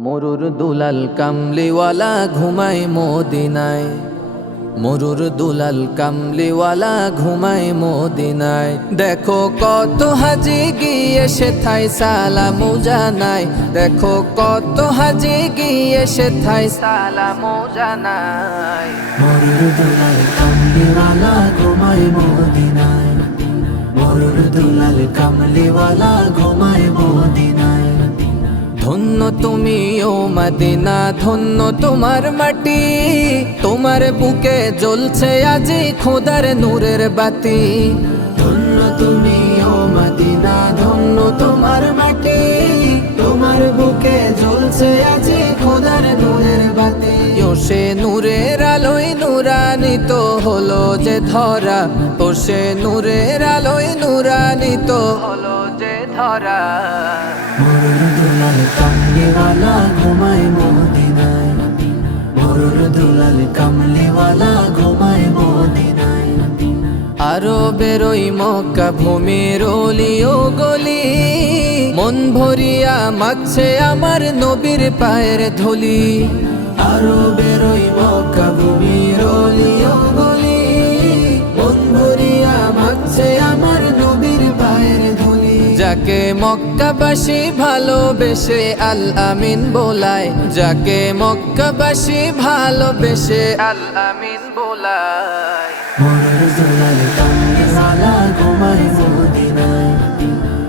মরুর দুলাল কামলিওয়ালা ঘুমায় মদিনায়, মরুর দুলাল কামলিওয়ালা ঘুমায় মদিনায়। দেখো কত হাজি গিয়ে সেথায় সালামু জানায়, দেখো কত হাজি গিয়ে সেথায় সালামু জানায়। মরুর দুলাল কামলিওয়ালা ঘুমায় মদিনায়, মরুর দুলাল কামলিওয়ালা ঘুমায় মদিনায়। ধন্য তুমি ও মদিনা, ধন্য তোমার মাটি, তোমার বুকে জ্বলছে আজি খোদার নূরের বাতি। ধন্য তুমি ও মদিনা, ধন্য তোমার মাটি, তোমার বুকে জ্বলছে আজি খোদার নূরের বাতি। ও সে নূরের আলোয় নূরানিত হলো যে ধরা, ও সে নূরের আলোয় নূরানিত হলো যে ধরা। মরুর দুলাল কামলিওয়ালা ঘুমায় মদিনায়, মরুর দুলাল কামলিওয়ালা ঘুমায় মদিনায়। আরো বেরোই মক্কা ভূমির অলি ও গলি, মন ভরিয়া মাগছে আমার নবীর পায়ের ধুলি। আরো বেরোই মক্কা ভূমির অলি ও গলি, মন ভরিয়া মাগছে আমার নবীর পায়ের ধুলি। যাকে মক্কাবাসী ভালোবেসে আল আমিন বোলায়, যাকে মক্কাবাসী ভালোবেসে আল আমিন বোলায়। মরুর দুলাল কামলিওয়ালা ঘুমায় মদিনায়,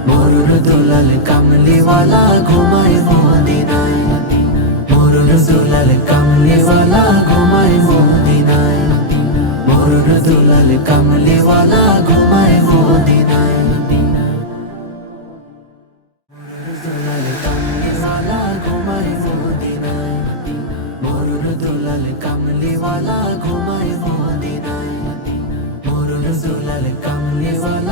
মরুর দুলাল কামলিওয়ালা ঘুমায় মদিনায়। মরুর দুলাল কামলিওয়ালা ঘুমায় মদিনায়, মরুর দুলাল কামলিওয়ালা ঘুমায় মদিনায়। মরুর দুলাল কামলিওয়ালা ঘুমায় মদিনায়, মরুর দুলাল কামলিওয়ালা ঘুমায় মদিনায়। মরুর দুলাল কামলিওয়ালা